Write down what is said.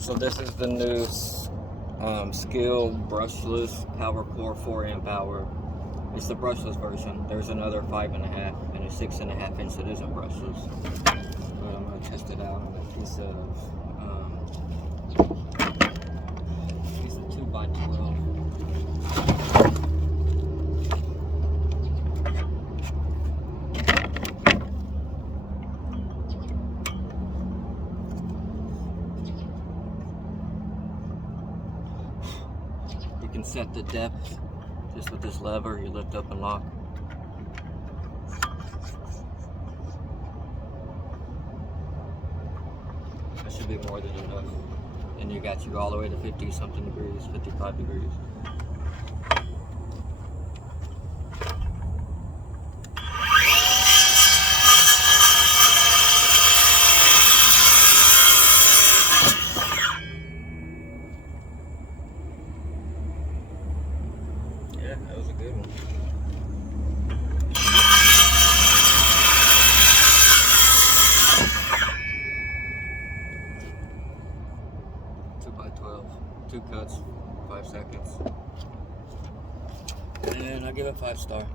So this is the new Skil brushless power core 4 amp hour. It's the brushless version. There's another 5.5 and a 6.5 inch that isn't brushless. But I'm gonna test it out on a piece of 2x12. You can set the depth just with this lever. You lift up and lock. That should be more than enough. And you got you all the way to 50 something degrees, 55 degrees. Yeah, that was a good one. Two by 12, 2 cuts, 5 seconds. And I give it 5 star.